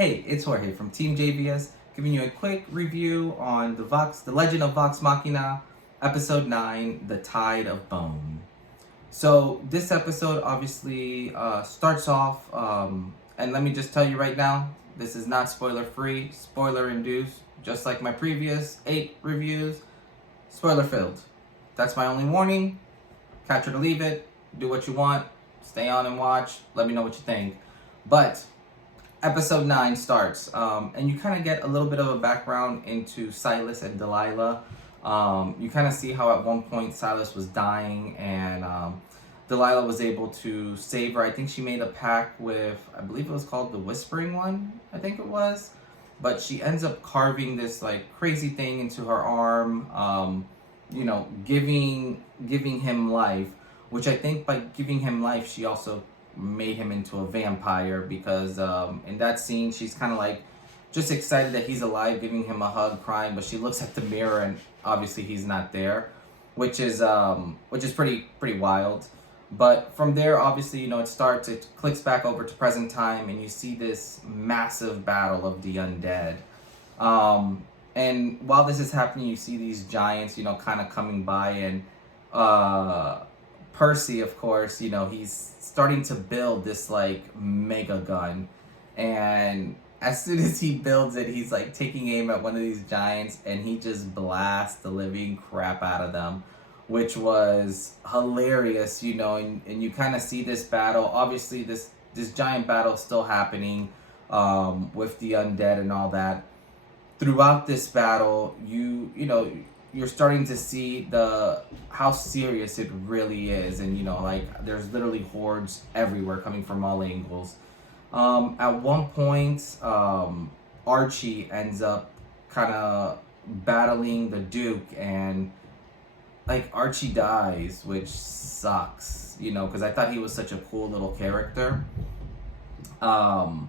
Hey, it's Jorge from TeamJVS, giving you a quick review on The Legend of Vox Machina, Episode 9, The Tide of Bone. So this episode obviously starts off, and let me just tell you right now, this is not spoiler-free, spoiler-induced, just like my previous 8 reviews, spoiler-filled. That's my only warning. Catch it or leave it, do what you want, stay on and watch, let me know what you think. But Episode 9 starts, and you kind of get a little bit of a background into Silas and Delilah. You kind of see how at one point Silas was dying, and Delilah was able to save her. I think she made a pact with, I believe it was called the Whispering One, I think it was. But she ends up carving this like crazy thing into her arm, giving him life, which I think by giving him life, she also made him into a vampire, because in that scene she's kind of like just excited that he's alive, giving him a hug, crying, but she looks at the mirror and obviously he's not there, which is pretty wild. But from there, obviously, it clicks back over to present time, and you see this massive battle of the undead. And while this is happening, you see these giants, kind of coming by, and Percy, of course, he's starting to build this like mega gun, and as soon as he builds it, he's like taking aim at one of these giants, and he just blasts the living crap out of them, which was hilarious, and you kind of see this battle. Obviously, this giant battle is still happening with the undead and all that. Throughout this battle, you're starting to see how serious it really is, and there's literally hordes everywhere coming from all angles. At one point, Archie ends up kind of battling the Duke, and Archie dies, which sucks, because I thought he was such a cool little character. And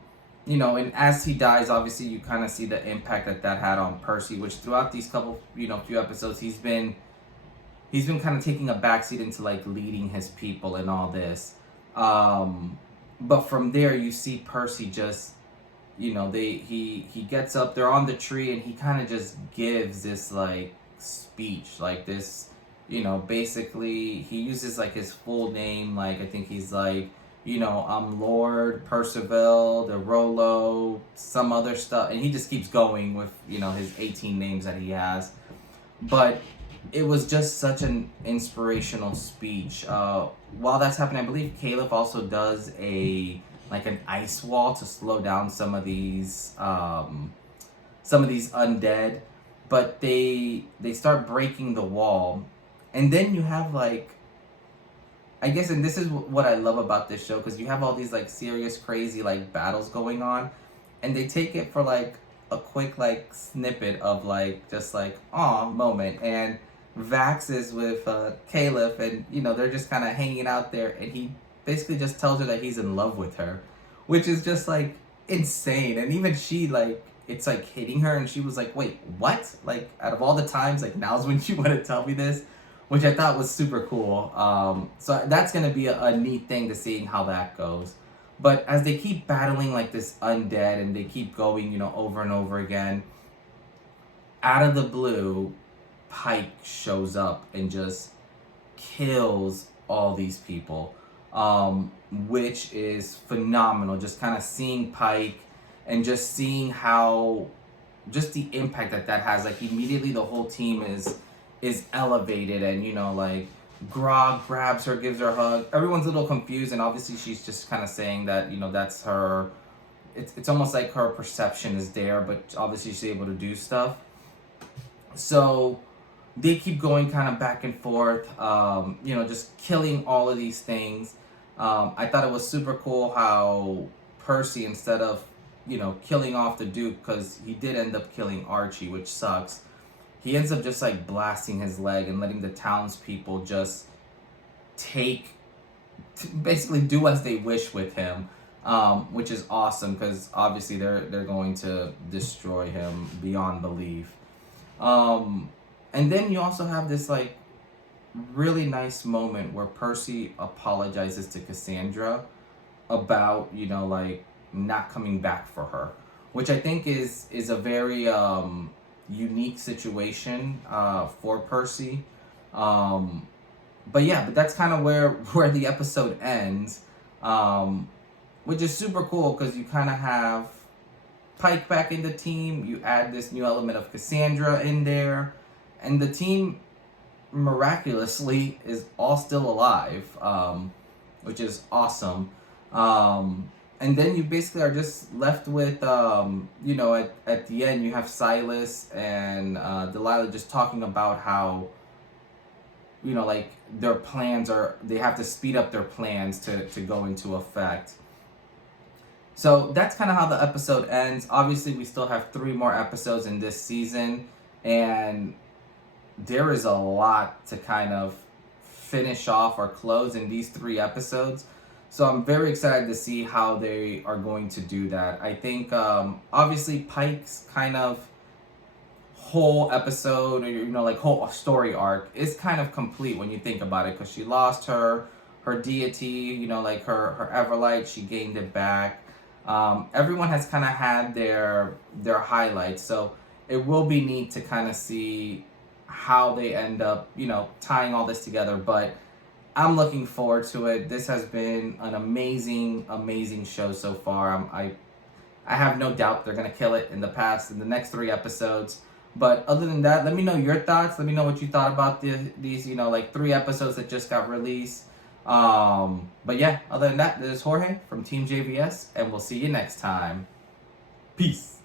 as he dies, obviously you kind of see the impact that had on Percy, which throughout these few episodes, he's been kind of taking a backseat into like leading his people and all this. But from there, you see Percy just, he gets up, they're on the tree, and he kind of just gives this like speech, like this, basically he uses like his full name, like I think he's like, I'm Lord Percival, the Rolo, some other stuff, and he just keeps going with, his 18 names that he has. But it was just such an inspirational speech. While that's happening, I believe Caliph also does an ice wall to slow down some of these undead, but they start breaking the wall, and then you have I guess, and this is what I love about this show, because you have all these serious, crazy battles going on, and they take it for a quick snippet of just aw moment, and Vax is with Caliph, and they're just kind of hanging out there, and he basically just tells her that he's in love with her, which is just insane. And even she it's hitting her, and she was like, wait, what? Out of all the times, now's when you want to tell me this, which I thought was super cool. So that's going to be a neat thing to seeing how that goes. But as they keep battling this undead, and they keep going, over and over again, out of the blue, Pike shows up and just kills all these people, which is phenomenal. Just kind of seeing Pike and just seeing how, just the impact that has. Immediately the whole team is elevated, and Grog grabs her, gives her a hug. Everyone's a little confused, and obviously she's just kind of saying that that's her. It's almost like her perception is there, but obviously she's able to do stuff. So they keep going kind of back and forth, just killing all of these things. I thought it was super cool how Percy, instead of killing off the Duke, because he did end up killing Archie, which sucks, he ends up just blasting his leg and letting the townspeople just basically do as they wish with him, which is awesome, because obviously they're going to destroy him beyond belief. And then you also have this really nice moment where Percy apologizes to Cassandra about not coming back for her, which I think is a very unique situation for Percy. But yeah, but that's kind of where the episode ends, which is super cool because you kind of have Pike back in the team. You add this new element of Cassandra in there, and the team miraculously is all still alive, which is awesome. And then you basically are just left with, you know, at the end you have Silas and Delilah just talking about how, you know, like their plans they have to speed up their plans to go into effect. So that's kind of how the episode ends. Obviously, we still have 3 more episodes in this season, and there is a lot to kind of finish off or close in these 3 episodes. So I'm very excited to see how they are going to do that. I think, obviously, Pike's kind of whole episode, or, you know, like whole story arc is kind of complete when you think about it, because she lost her deity, you know, like her Everlight, she gained it back. Everyone has kind of had their highlights, so it will be neat to kind of see how they end up, you know, tying all this together. But I'm looking forward to it. This has been an amazing show so far. I have no doubt they're gonna kill it in the next 3 episodes. But other than that, let me know your thoughts. Let me know what you thought about these, you know, like 3 episodes that just got released. But yeah, other than that, this is Jorge from TeamJVS, and we'll see you next time. Peace.